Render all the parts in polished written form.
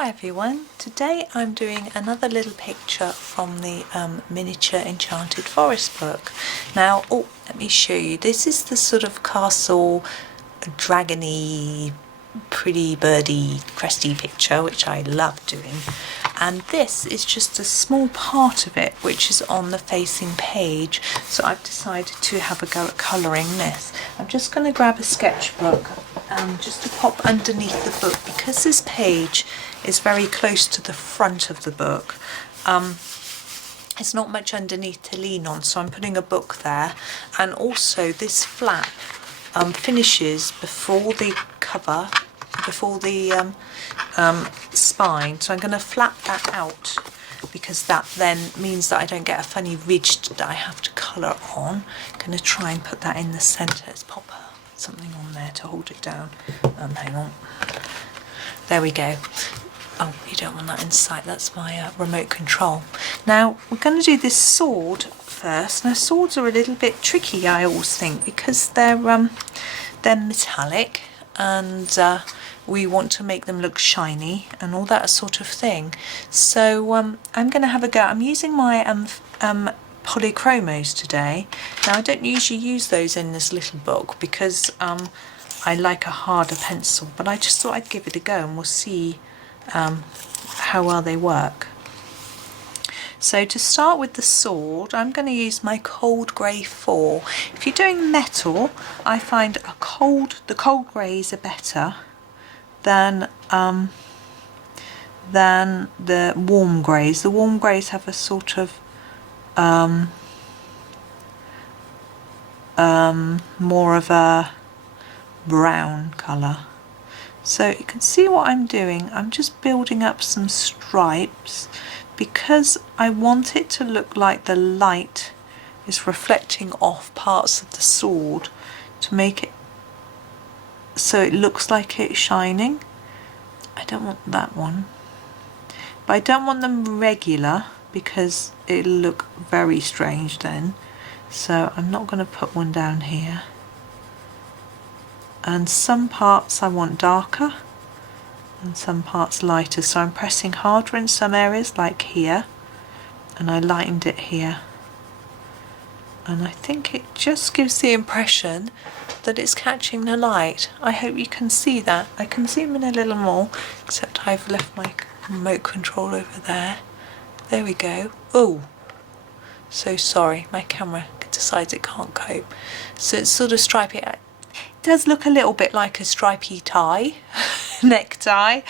Hi everyone, today I'm doing another little picture from the Miniature Enchanted Forest book. Now, let me show you. This is the sort of castle, dragony, pretty birdie, cresty picture, which I love doing. And this is just a small part of it, which is on the facing page. So I've decided to have a go at colouring this. I'm just going to grab a sketchbook just to pop underneath the book, because this page is very close to the front of the book. It's not much underneath to lean on, so I'm putting a book there. And also this flap finishes before the cover, before the spine, so I'm going to flap that out, because that then means that I don't get a funny ridge that I have to colour on. I'm going to try and put that in the centre. Let's pop something on there to hold it down. Hang on. There we go. Oh, you don't want that in sight. That's my remote control. Now we're going to do this sword first. Now swords are a little bit tricky, I always think, because they're metallic, and we want to make them look shiny and all that sort of thing. So I'm going to have a go. I'm using my Polychromos today. Now I don't usually use those in this little book because I like a harder pencil, but I just thought I'd give it a go and we'll see how well they work. So to start with the sword, I'm going to use my cold grey 4. If you're doing metal, I find the cold greys are better than the warm greys. The warm greys have a sort of more of a brown colour. So you can see what I'm doing. I'm just building up some stripes because I want it to look like the light is reflecting off parts of the sword to make it so it looks like it's shining. I don't want that one, but I don't want them regular because it'll look very strange then. So I'm not going to put one down here. And some parts I want darker and some parts lighter, so I'm pressing harder in some areas, like here, and I lightened it here, and I think it just gives the impression that it's catching the light. I hope you can see that. I can zoom in a little more, except I've left my remote control over there. There we go. Oh, so sorry, my camera decides it can't cope. So it's sort of stripy. It does look a little bit like a stripy tie, necktie,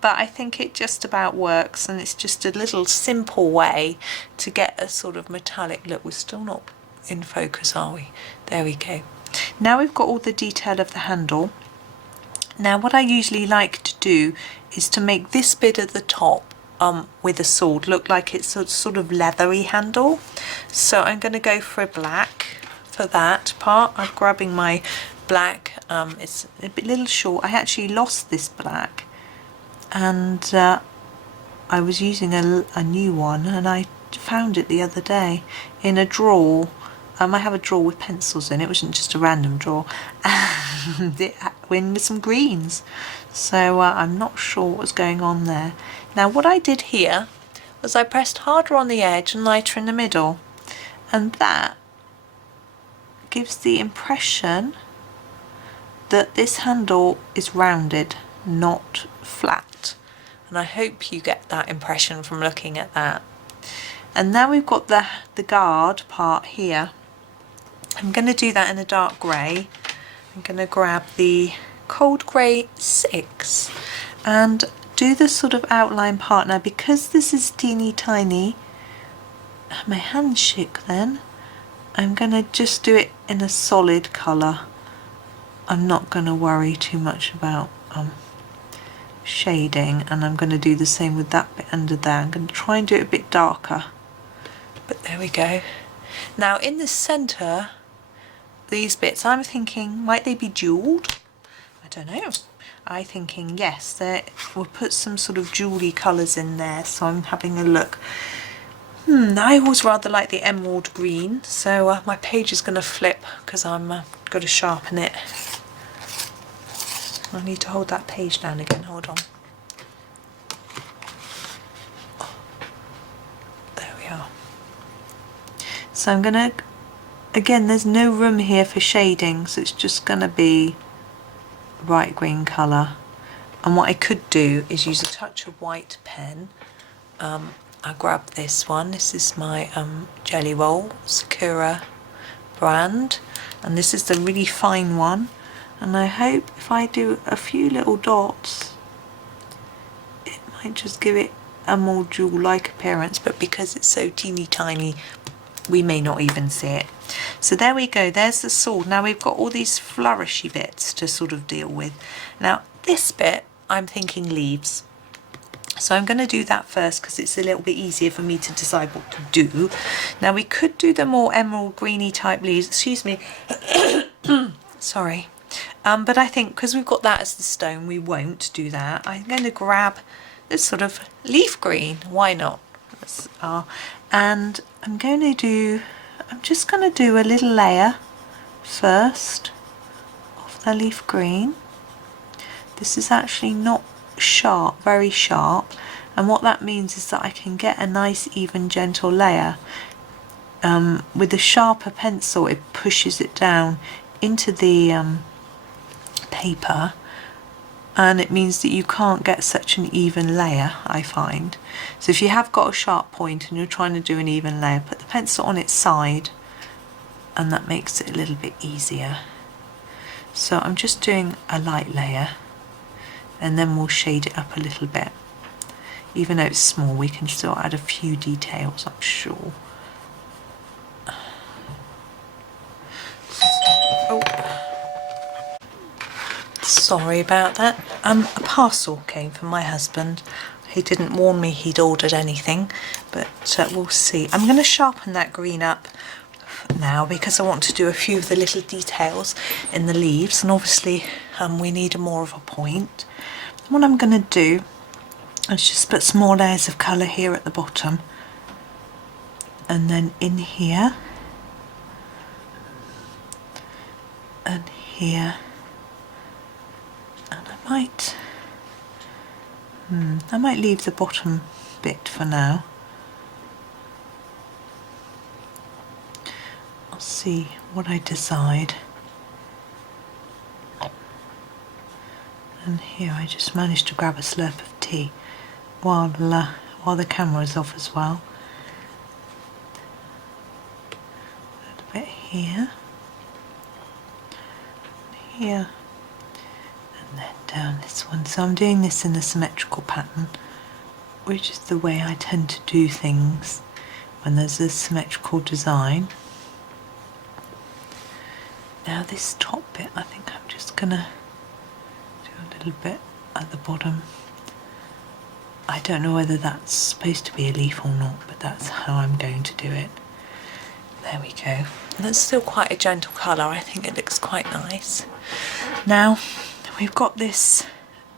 but I think it just about works, and it's just a little simple way to get a sort of metallic look. We're still not in focus, are we? There we go. Now we've got all the detail of the handle. Now what I usually like to do is to make this bit at the top with a sword look like it's a sort of leathery handle. So I'm going to go for a black for that part. I'm grabbing my black. It's a little short. I actually lost this black, and I was using a new one, and I found it the other day in a drawer. I have a drawer with pencils in. It wasn't just a random drawer, and it went with some greens. So I'm not sure what was going on there. Now what I did here was I pressed harder on the edge and lighter in the middle, and that gives the impression that this handle is rounded, not flat. And I hope you get that impression from looking at that. And now we've got the guard part here. I'm going to do that in a dark grey. I'm going to grab the cold grey 6 and do the sort of outline part. Now because this is teeny tiny, my hands shook then, I'm going to just do it in a solid colour. I'm not going to worry too much about shading, and I'm going to do the same with that bit under there. I'm going to try and do it a bit darker, but there we go. Now in the centre, these bits, I'm thinking, might they be jewelled? I don't know. I'm thinking yes, we'll put some sort of jewelry colours in there, so I'm having a look. I always rather like the emerald green, so my page is going to flip because I'm got to sharpen it. I need to hold that page down again, hold on. So I'm gonna, again, there's no room here for shading, so it's just gonna be bright green colour. And what I could do is use a touch of white pen. I grab this one. This is my Jelly Roll Sakura brand, and this is the really fine one. And I hope if I do a few little dots, it might just give it a more jewel-like appearance, but because it's so teeny tiny, we may not even see it. So there we go, there's the sword. Now we've got all these flourishy bits to sort of deal with. Now this bit, I'm thinking leaves. So I'm going to do that first because it's a little bit easier for me to decide what to do. Now we could do the more emerald greeny type leaves, excuse me, sorry. But I think because we've got that as the stone, we won't do that. I'm going to grab this sort of leaf green, why not? And I'm just going to do a little layer first of the leaf green. This is actually not sharp, very sharp, and what that means is that I can get a nice even gentle layer. With a sharper pencil it pushes it down into the paper, and it means that you can't get such an even layer, I find. So if you have got a sharp point and you're trying to do an even layer, put the pencil on its side and that makes it a little bit easier. So I'm just doing a light layer and then we'll shade it up a little bit. Even though it's small, we can still add a few details, I'm sure. Oh, sorry about that. A parcel came from my husband. He didn't warn me he'd ordered anything, but we'll see. I'm going to sharpen that green up now because I want to do a few of the little details in the leaves, and obviously we need more of a point. What I'm going to do is just put some more layers of colour here at the bottom, and then in here and here, and I might leave the bottom bit for now. I'll see what I decide. And here I just managed to grab a slurp of tea while the camera is off as well. A little bit here, here, and then down this one. So I'm doing this in a symmetrical pattern, which is the way I tend to do things when there's a symmetrical design. Now this top bit, I think I'm just gonna do a little bit at the bottom. I don't know whether that's supposed to be a leaf or not, but that's how I'm going to do it. There we go. And that's still quite a gentle colour. I think it looks quite nice. Now we've got this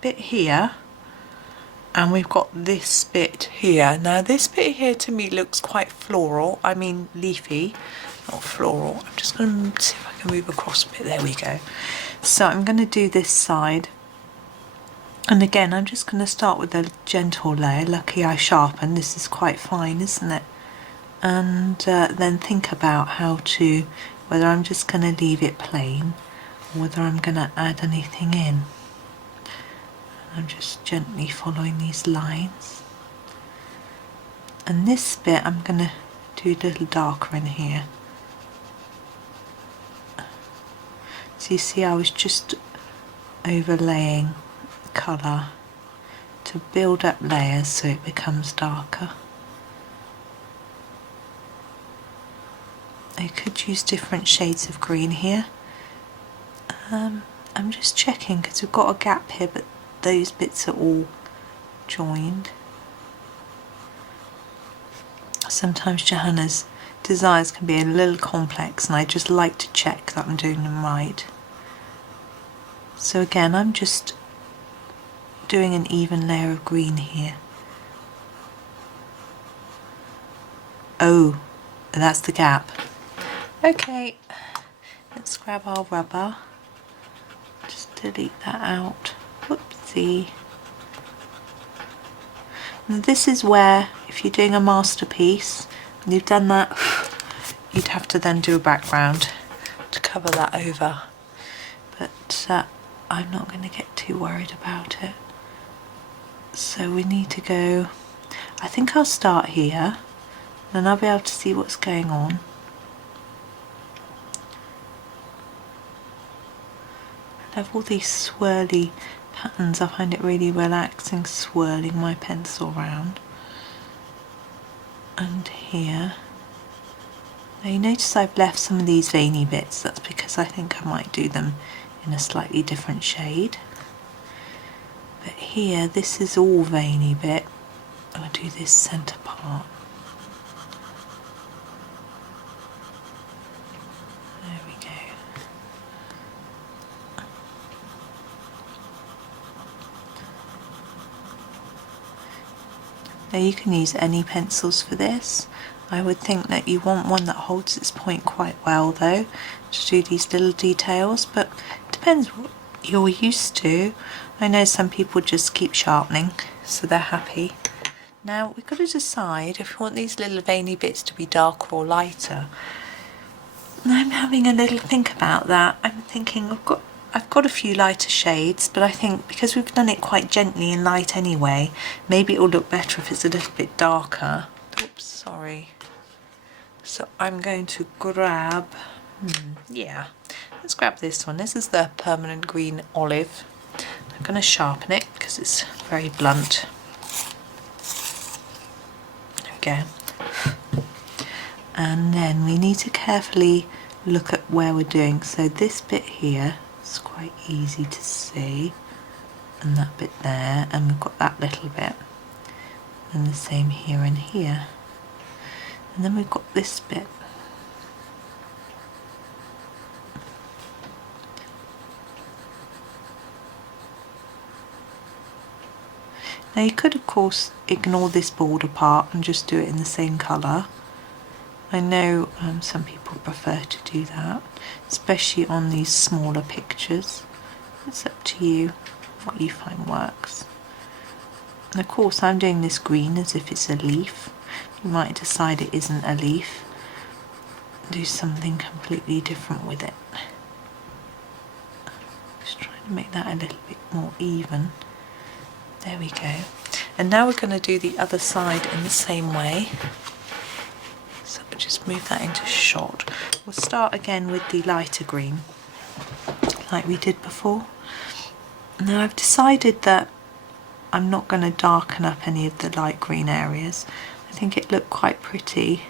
bit here and we've got this bit here. Now this bit here to me looks quite floral, I mean leafy, not floral. I'm just going to see if I can move across a bit. There we go. So I'm going to do this side, and again I'm just going to start with a gentle layer. Lucky I sharpened, this is quite fine, isn't it? And then think about whether I'm just going to leave it plain or whether I'm going to add anything in. I'm just gently following these lines, and this bit I'm going to do a little darker in here. So you see I was just overlaying colour to build up layers so it becomes darker. I could use different shades of green here. I'm just checking because we've got a gap here, but those bits are all joined. Sometimes Johanna's designs can be a little complex, and I just like to check that I'm doing them right. So again, I'm just doing an even layer of green here. Oh, that's the gap. Okay, let's grab our rubber. Just delete that out. Whoopsie. Now this is where, if you're doing a masterpiece and you've done that, you'd have to then do a background to cover that over, but I'm not going to get too worried about it. So we need to go, I think I'll start here, then I'll be able to see what's going on. I have all these swirly patterns. I find it really relaxing swirling my pencil around. And here, now you notice I've left some of these veiny bits. That's because I think I might do them in a slightly different shade. But here, this is all veiny bit. I'll do this centre part. There we go. Now you can use any pencils for this. I would think that you want one that holds its point quite well though, to do these little details, but it depends what you're used to. I know some people just keep sharpening, so they're happy. Now we've got to decide if we want these little veiny bits to be darker or lighter. And I'm having a little think about that. I'm thinking I've got a few lighter shades, but I think because we've done it quite gently and light anyway, maybe it will look better if it's a little bit darker. Oops, sorry. So I'm going to grab, let's grab this one. This is the Permanent Green Olive. I'm going to sharpen it because it's very blunt. There we go. And then we need to carefully look at where we're doing. So this bit here, it's quite easy to see, and that bit there, and we've got that little bit, and the same here and here, and then we've got this bit. Now you could of course ignore this border part and just do it in the same colour. I know some people prefer to do that, especially on these smaller pictures. It's up to you what you find works. And of course I'm doing this green as if it's a leaf. You might decide it isn't a leaf. Do something completely different with it. Just trying to make that a little bit more even. There we go. And now we're going to do the other side in the same way. So we'll just move that into shot. We'll start again with the lighter green, like we did before. Now I've decided that I'm not going to darken up any of the light green areas. I think it looked quite pretty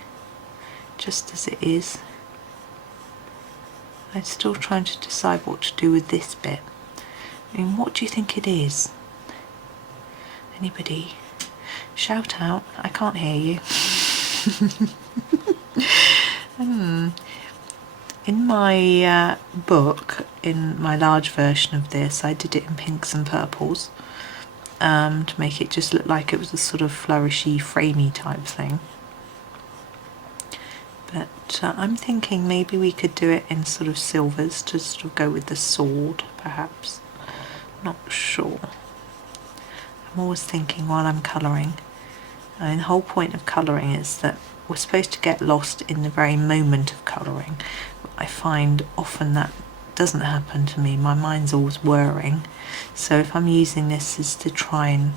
just as it is. I'm still trying to decide what to do with this bit. I mean, what do you think it is? Anybody? Shout out, I can't hear you. In my book, in my large version of this, I did it in pinks and purples to make it just look like it was a sort of flourishy, framey type thing. But I'm thinking maybe we could do it in sort of silvers to sort of go with the sword, perhaps. Not sure. I'm always thinking while I'm colouring. I mean, the whole point of colouring is that we're supposed to get lost in the very moment of colouring. I find often that doesn't happen to me. My mind's always whirring. So if I'm using this is to try and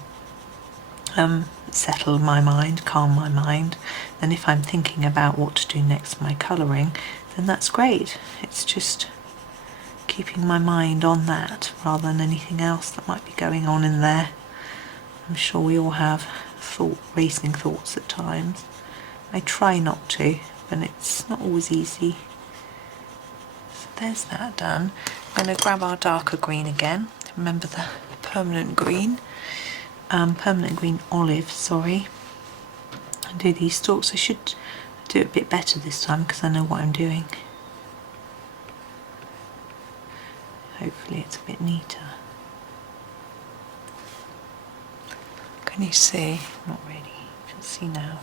settle my mind, calm my mind, then if I'm thinking about what to do next in my colouring, then that's great. It's just keeping my mind on that rather than anything else that might be going on in there. I'm sure we all have racing thoughts at times. I try not to, but it's not always easy. So there's that done. I'm going to grab our darker green again. Remember the permanent green olive, sorry. And do these stalks. I should do it a bit better this time because I know what I'm doing. Hopefully it's a bit neater. Can you see? Not really. You can see now.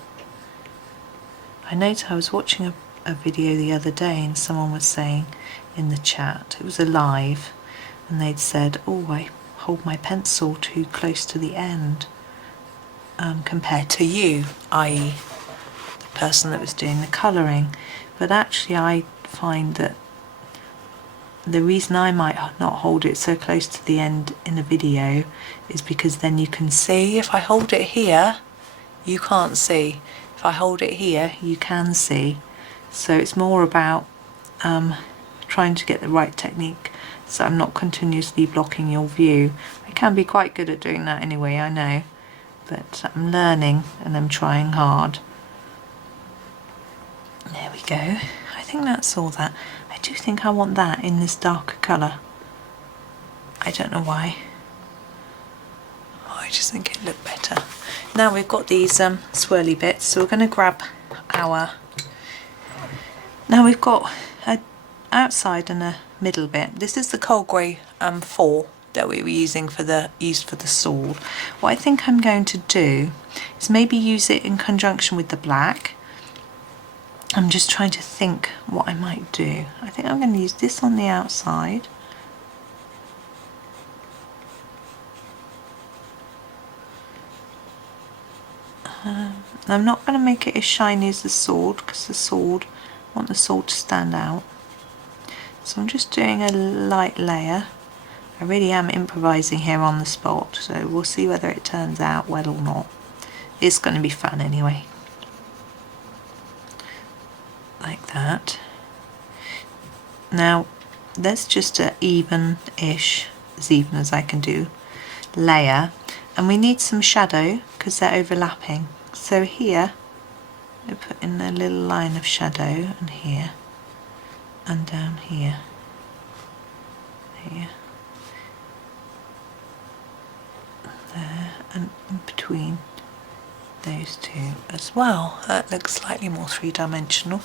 I noticed I was watching a video the other day and someone was saying in the chat, it was a live, and they'd said, oh, I hold my pencil too close to the end compared to you, i.e. the person that was doing the colouring. but actually I find that the reason I might not hold it so close to the end in a video is because then you can see. If I hold it here, you can't see. If I hold it here, you can see. So it's more about trying to get the right technique so I'm not continuously blocking your view. I can be quite good at doing that anyway, I know, but I'm learning and I'm trying hard. There we go. I think that's all that. I do think I want that in this darker colour. I don't know why. I just think it'd look better. Now we've got these swirly bits, so we're going to grab our... Now we've got an outside and a middle bit. This is the coal grey 4 that we were using for the sword. What I think I'm going to do is maybe use it in conjunction with the black. I'm just trying to think what I might do. I think I'm going to use this on the outside. I'm not going to make it as shiny as the sword because the sword, I want the sword to stand out. So I'm just doing a light layer. I really am improvising here on the spot, so we'll see whether it turns out well or not. It's going to be fun anyway. Like that. Now that's just an even-ish, as even as I can do, layer, and we need some shadow because they're overlapping. So here we put in a little line of shadow, and here and down here, here, there, and in between those two as well. That looks slightly more three-dimensional,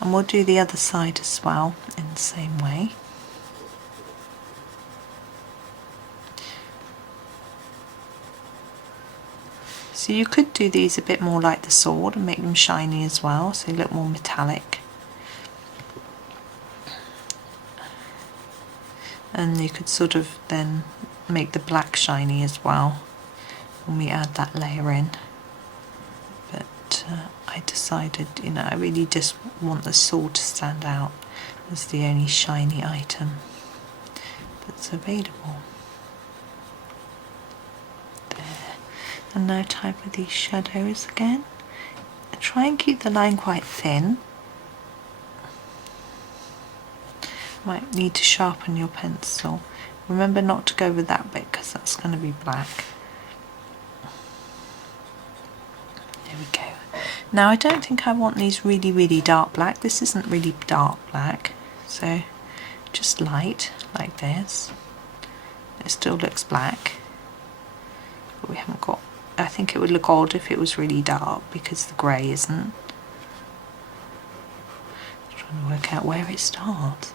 and we'll do the other side as well in the same way. So you could do these a bit more like the sword and make them shiny as well, so they look more metallic. And you could sort of then make the black shiny as well when we add that layer in. But I decided, you know, I really just want the sword to stand out as the only shiny item that's available. There. And now time for these shadows again. I try and keep the line quite thin. Might need to sharpen your pencil. Remember not to go with that bit because that's going to be black. There we go. Now I don't think I want these really dark black. This isn't really dark black, so just light like this. It still looks black, but we haven't got... I think it would look odd if it was really dark because the grey isn't. I'm trying to work out where it starts.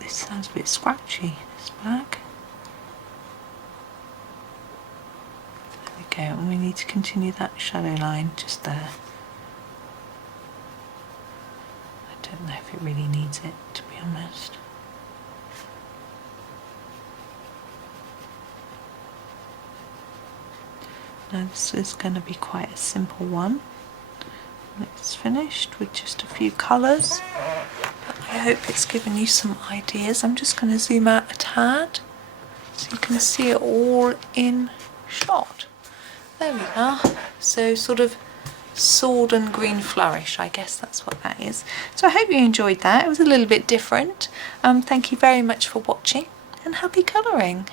This sounds a bit scratchy, this black. There we go, and we need to continue that shadow line just there. I don't know if it really needs it, to be honest. Now this is going to be quite a simple one. It's finished with just a few colours. I hope it's given you some ideas. I'm just going to zoom out a tad so you can see it all in shot. There we are. So sort of sword and green flourish, I guess that's what that is. So I hope you enjoyed that. It was a little bit different. Thank you very much for watching, and happy colouring.